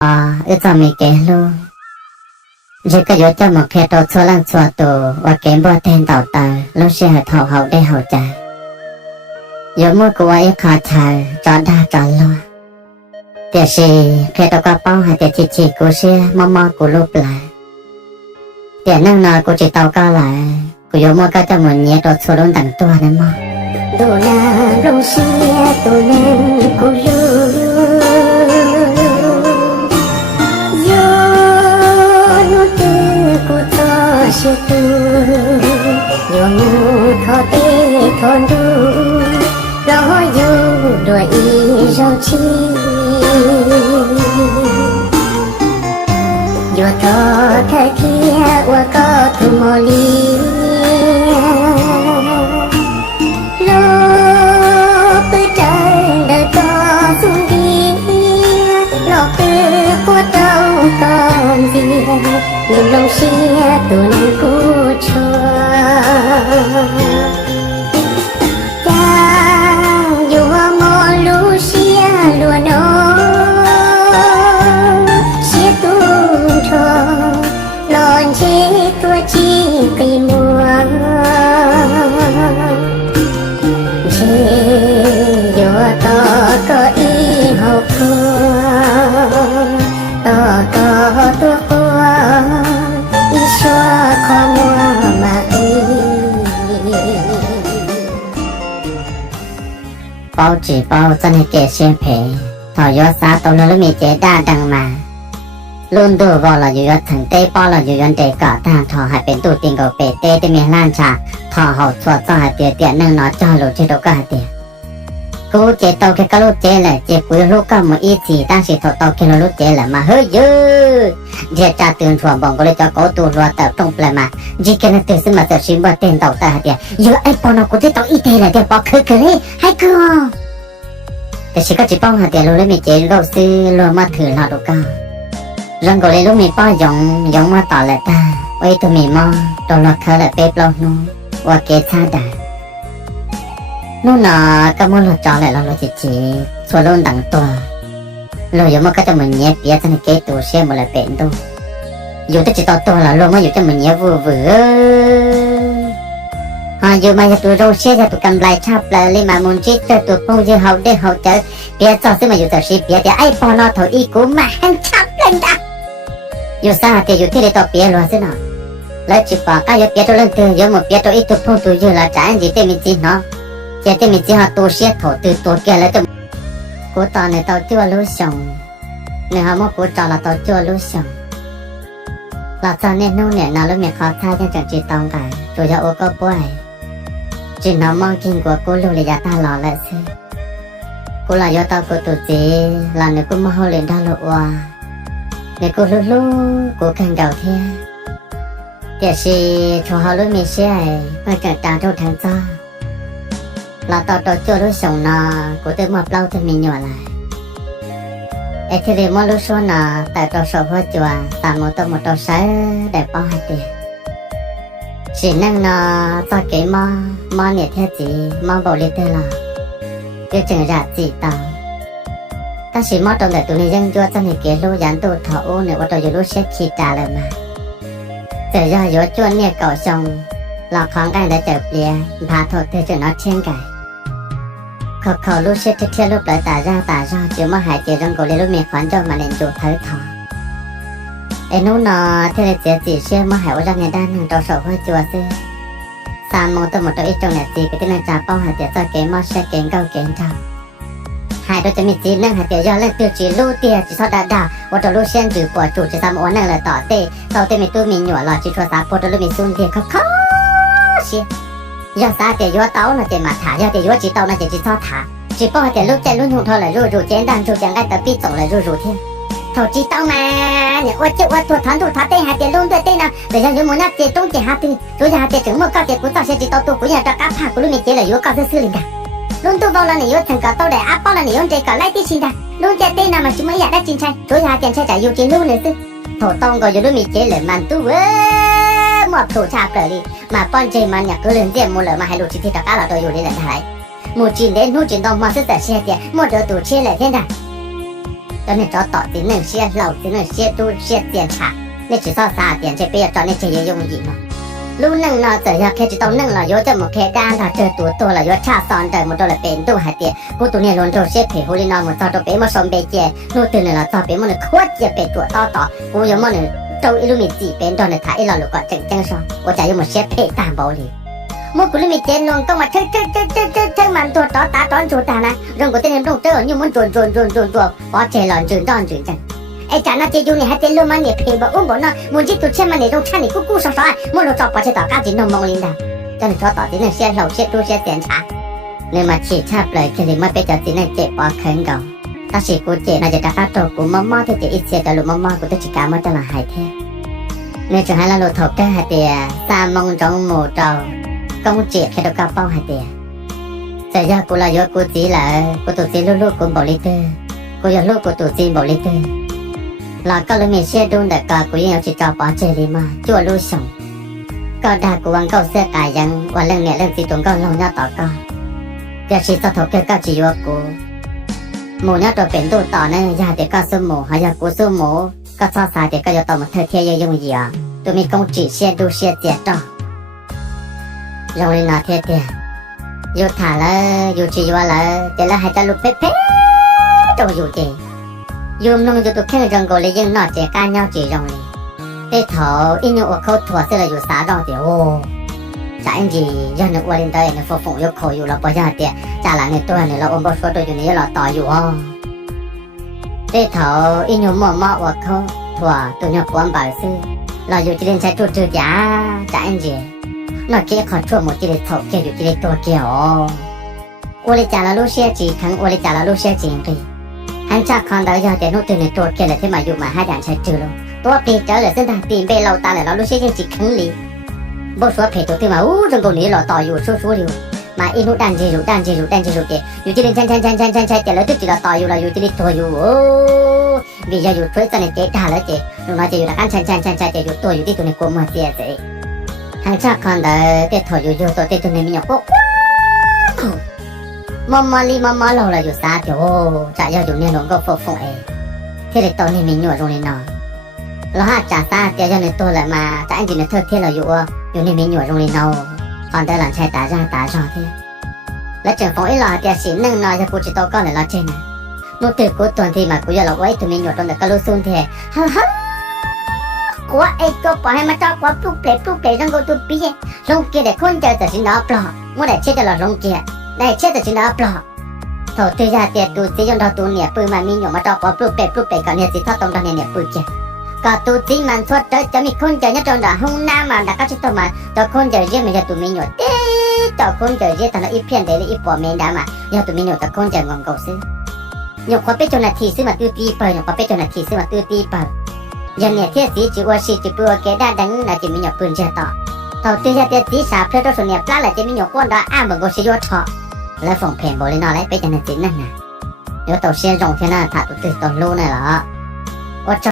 ít cho mình kể luôn chỉ có yếu cho một khe đồ xua lăng xua tù và kém bò tên tàu tờ lúc xe hợp thầu hậu để hậu trả yếu mua của ấy khó chờ cho đa cho lo tiệt sĩ khe đồ qua bao hay tiệt chỉ của xe mò của lúc lại tiệt năng nói của chỉ tàu cao lại của yếu mua cái cho một nhẹ đồ xua luôn tặng tua đấy mà đồ na rong xe đồ năng của lưu sẽ tu yo mu thọ tê thọ du lo yo đuổi rau chi yo thọ thơ kia wa có thu mò li lo bơ trời đời có xuống đi lo bơ qua đâu còn gì nhưng lòng xe tu năng cô cho chàng dù mò lú xe lùa nó xe tu cho lòn chế tua chi cây mùa chế dù to có ý học to tua bao chỉ bao cho nên kể xem phê thọ yếu xa tàu nó mới chế đa đằng mà luôn đồ vào là yếu thằng tây bao là yếu để cả ta thọ hai bên tụ tiền của bể tây để miền lan trà thọ hậu chuột cho hai tiền tiền nâng nó cho lỗ chế độ cả tiền cô chế tàu cái cá lô chế là chế cuối lô cả một ít gì ta chỉ thọ tàu cái lô chế là mà hơi dữ chế trả tiền chuột bỏng có lấy cho có tụ loa tập trong lại mà chỉ cái này từ xin mà giờ xin bao tiền tàu ta tiền yếu ai bao nó có thể tàu ít tiền là tiền bao khơi khơi hay cơแต่ฉันก็จะป้องหาแต่รู้เลยไม่เจอเราซื้อรวมมาถือเราดูก้ารังก็เลยรู้มีป้ายองมาต่อเลยตาไว้ตัวมีมอตัวเราเขาเลยเป๊ะเรานู้ว่าเกชาดานู้นน่ะก็มุ่งเราจอเลยเราจะจีส่วนเราดังตัวเราอยู่มันก็จะเหมือนเงี้ยเปียจะในเกตัวเชี่ยหมดเลยเป็นตัวอยู่แต่จิตตัวเราเราไม่อยู่จะเหมือนเงี้ยวูบอยู่มาจะตัวเราเชื่อจะตัวกำไรชอบเลยมามุนจิตตัวปูจะเขาได้เขาเจอเปียจอซึ่งมาอยู่แต่ชีเปียแต่ไอ้ปอนอถอยอีกูมาหันชับเลยนะอยู่ซาแต่อยู่ที่เด็กตัวเปียรัวซึ่งเนาะแล้วจิปากอยู่เปียตัวเล่นตัวอยู่หมดเปียตัวอีตัวปูตัวอยู่ละจ่ายจีเตมิจีเนาะเจเตมิจีหาตัวเชี่ยถอตัวแกแล้วจะกูตอนในตัวจั่วรู้ส่งเนี่ยฮะมั่วกูจอละตัวจั่วรู้ส่งเราตอนนี้นู่นเนี่ยนาลูกเมียเขาท่าจะจัดจีตองกันตัวจะโอก็ป่วยจีน้องมองกินกว่ากูรู้เลยยาตาหล่อเลยสิกูหล่อยอตากูตัวจีหล่อเนี่ยกูมาหัวเล่นดาวหล่อว่าเนี่ยกูรู้กูแข่งเก่าเทียเดี๋ยวสิชัวร์เขารู้มีเชื่อมาเกิดตาทุกทางจ้าเราต่อจั่วรู้ส่งนอกูเติมมาเปล่าจะมีหน่วยอะไรไอ้ที่เรียกว่ารู้ส่วนนอแต่ตัวสอบหัวจัวตามหมดตัวใช้ได้ป้องให้เตี้ยchỉ năng nó to cái mò nhiệt theo gì mò bảo liệt theo là tiêu chừng ra gì tao ta chỉ mò trong đời tụi này dân cho nên cái lô dán tụ thọ ô này bắt đầu giờ lô sẽ khi trả lại mà giờ giờ giờ chuan nè cậu xong là khoáng cái đã chợt bia phá thọ theo cho nó thiên cái khẩu lô sẽ theo lúc lại tả ra chứ mà hai chị răng cổ lên lúc miệng khoán cho mà nên chủ thấy thọไอ้นู้นเนาะที่เราเจอจีเชื่อมาหาว่าเราในด้านหนึ่งเราสอบหัวจัวซื้อสามโมตัวหมดตัวอีกตรงไหนจีก็ที่นั่งจ่าป้องหาเดี๋ยวจะเก่งมอเช่เก่งเก่าเก่งเจ้าหายเราจะมีจีนั่งหาเดี๋ยวยอเล่นตัวจีลู่เตี้ยจีทอดด่าว่าตัวลู่เช่นจืดปวดจูจีตามอ้วนนั่งเลยต่อเต้ต่อเต้มีตู้มีหนวดหล่อจีทัวสาปวดตัวลู่มีซุ่มเตี้ยเขาเชี่ยยอซาเดี๋ยวยอเต้าน่ะเจมาถ่ายอเดี๋ยวยอจีเต้าน่ะเจจีทอดถ่าจีป้องหาเดี๋ยวลูกใจรุ่นหุ่นทอเลยรูเจนดันรูจังไอ้ตะปี้ส่งเลยรูเที่ยthầu chi tao màเนี่ยว่าเจ้าว่าตัวทันตัวทัดเต้หาเต้ลุ่มตัวเต้นะแต่ยังยังมันน่าเจ้าต้องเจ้าหาตีตัวจะหาเต้ถึงเมื่อก้าวเจ้ากูต่อเสียจีตัวกูอยากจะก้าวผ่านกูรู้มีเจ้าเลยอยู่ก้าวซื่อๆเลยกันลุ่มตัวเราเนี่ยอยู่ถึงก้าวตัวได้อัพป้อนเราเนี่ยอยู่ใจก้าวไล่ที่ชินได้ลุ่มเจ้าเต้นะมันชิไม่อยากได้จริงใช่ตัวจะหาเจ้าใช่จ่ายอยู่จริงลุ่มเลยสิถอต้องก็อยู่รู้มีเจ้าเลยมันตัวเว้ยหมดถูชาเปล่ามาป้อนเจ้ามันอยากก็เรื่องเจ้ามูเลยมาให้ดูชิที่ตะก้าเราตัวอยู่ในหลังไทยมูจินเด่นหูจินต้องมาซื้อแต่เชี่ยเตี้ยหมดเดือดตัวเชี่ยเลยเท่านั้น cho nên cho tỏ tí nâng xe lầu tí nâng xe tu xe tiền trả nên chỉ so xa tiền chế bây giờ cho nên chế dùng gì mà lúc nâng nó giờ giờ khi chỉ tao nâng là yếu cho một cái đan là chơi tụi là yếu cha son đời một đôi là bền tu hạt tiền cô tụi này luôn đồ xe phải hồi nó một tao đồ bền mà xong bền chè nô từ này là tao bền mà nó khuất chè bền tụi tao tao cô yếu mà nó trâu ít mình chỉ bền đó là thái là lúc gọi chẳng chẳng sao cô chạy một xe phải tạm bảo liền một cô mình chè luôn có mà chơi màn tụi tao ta tròn chuột ta nè rồi cô tên em đông tơ như muốn chuột bỏ chè lòn chuột đòn chuột chẳng ai chả nó chơi dùng này hay chơi luôn mà này phải bảo uống bảo nó muốn chỉ tụi xem mà này trong chăn này cú sao sao muốn nó chọc bỏ chơi tao cá chỉ nông mông lên đà cho nên cho tao tí này xe lầu xe tu xe tiền trả nên mà chỉ chắp lời cái gì mà bây giờ tí này chạy bỏ khẩn đầu ta chỉ cố chạy là chỉ đặt phát đầu của mama thì chỉ ít xe cho lúc mama của tôi chỉ cảm ơn cho là hại thế nên chẳng hay là lột thọc cái hạt tiền xa mông trong mồ trầu công chuyện khi đâu cao bao hạt tiền giờ giờ cô là do cô chỉ là cô tụi chỉ lúc cũng bỏ đi tư cô giờ lúc cô tụi chỉ bỏ đi tư là có lúc mình xe đun để cả cô yêu chỉ cho bỏ chơi đi mà chua lưu sống có đa của anh câu xe cài rằng và lần này lần gì tuần con lâu nhau tỏ con giờ chỉ cho thầu kêu cao chỉ vô cô mù nhau rồi biển tu tỏ nên giờ để có số mù hay giờ của số mù có so sánh để có giờ tỏ một thời thiên dùng gì à tụi mình công chỉ xe đu xe tiền đó rồi là thế tiền yêu thả là yêu chỉ vào là để là hai ta lúc phép đâu yêu gì yêu nông yêu tụi khen rằng gọi là dân nọ trẻ ca nhau chỉ rằng này cái thọ in nhiều khâu thua sẽ là yêu xã đó thì ô chả anh gì dân nước qua lên đây nó phục vụ yêu khẩu yêu là bao giờ thì chả là người tôi này là ôm bao số tôi này là tỏ yêu cái thọ in nhiều mỏ khâu thua tụi nhau quan bảo sư là yêu chỉ lên trái chuột chả chả anh gì nó kia khó chua một chỉ để thọ kia yêu chỉ để tôi kia ô ô lấy chả là lúc xe chỉ khăn ô lấy chả là lúc xe chỉ đi anh chắc con đó giờ để nút từ này tôi kia là thế mà dùng mà hai đàn chạy trừ luôn tôi bị trở lại dân thằng tìm về lâu ta là nó lúc xe chỉ khấn lý bố số phải tôi thì mà rừng cầu lý lọ tỏiอยู่số liu mà in nút đàn gì kìอยู่ที่เล่นใช่แต่แล้วที่จะต่ออยู่เราอยู่ที่นี่ตัวอยู่vì giờอยู่เพื่อจะเนี่ยเจ๊ด่าแล้วเจ๊หนูมาจะอยู่ละกันใช่แต่อยู่ตัวอยู่ที่ตัวนี้กลัวมาเสียเจ๊anh chắc con đó để thổiอยู่ตัวที่ตัวนี้มีหยกmama lâu làอยู่xa thì chả giờอยู่เนี่ยหนูก็phục vụ thế thìตัวนี้มีหยวดตรงนี้เนาะแล้วหาจ่าซาเดี๋ยวจะในตัวเลยมาแต่อันจริงเนี่ยเธอเที่ยวเราอยู่ในเมนูโรงเรียนเราตอนเดินหลังใช้ตาจ้าที่แล้วเจอของไอ้หล่อเดี๋ยวสีนึ่งน้อยจะกูจะโตก้อนเลยเราเช่นนะนู่นตื่นกูตัวที่มากูจะเราไว้ตัวเมนูตรงเด็กก็รู้ซุนเทฮ่ากูไอ้ก็ปล่อยให้มาจ้ากูปลุกเปลี่ยนต้องกูตัวปีลงเกียร์เด็กคนเจอแต่สินดาปลอกเมื่อไหร่เชื่อจะหล่อลงเกียร์ได้เชื่อแต่สินดาปลอกโถตียาเตียตูตีจนเราตัวเนี่ยปืนมามีหยกมาจ้ากูปลุกเปลี่ยนก่อนเนี่ยสิทอดตรงเนี่ยปืนเกียร์ก็ตัวที่มันทวดจะมีคนเจอเนี่ยตรงดห้องน้ำมันดักก็จะตัวมันตัวคนเจอเยอะไม่ใช่ตัวมีหนวดตัวคนเจอเยอะแต่ละอีเพี้ยนเดี๋ยวอีปอเมนดามาเนี่ยตัวมีหนวดตัวคนเจองงกูซื้อหยกความเป็นจนาทีซื้อมาตื้อตีเปิดหยกความเป็นจนาทีซื้อมาตื้อตีเปิดยันเนี่ยเที่ยสีจีว่าสีจีปัวแกได้ดังน่ะจะมีหยกปืนเจอต่อตัวที่จะเที่ยสีสาเพื่อตัวส่วนเนี่ยปลาแหละจะมีหยกก้นดาอ้ามบอกกูสิยอดทอแล้วส่งเพลงโบลินอแล้วเป็นจนาทีนั่นน่ะเดี๋ยวตัวเสียจงที่น่าถ่ายตัวตื่นตัวรู้นี่แหละ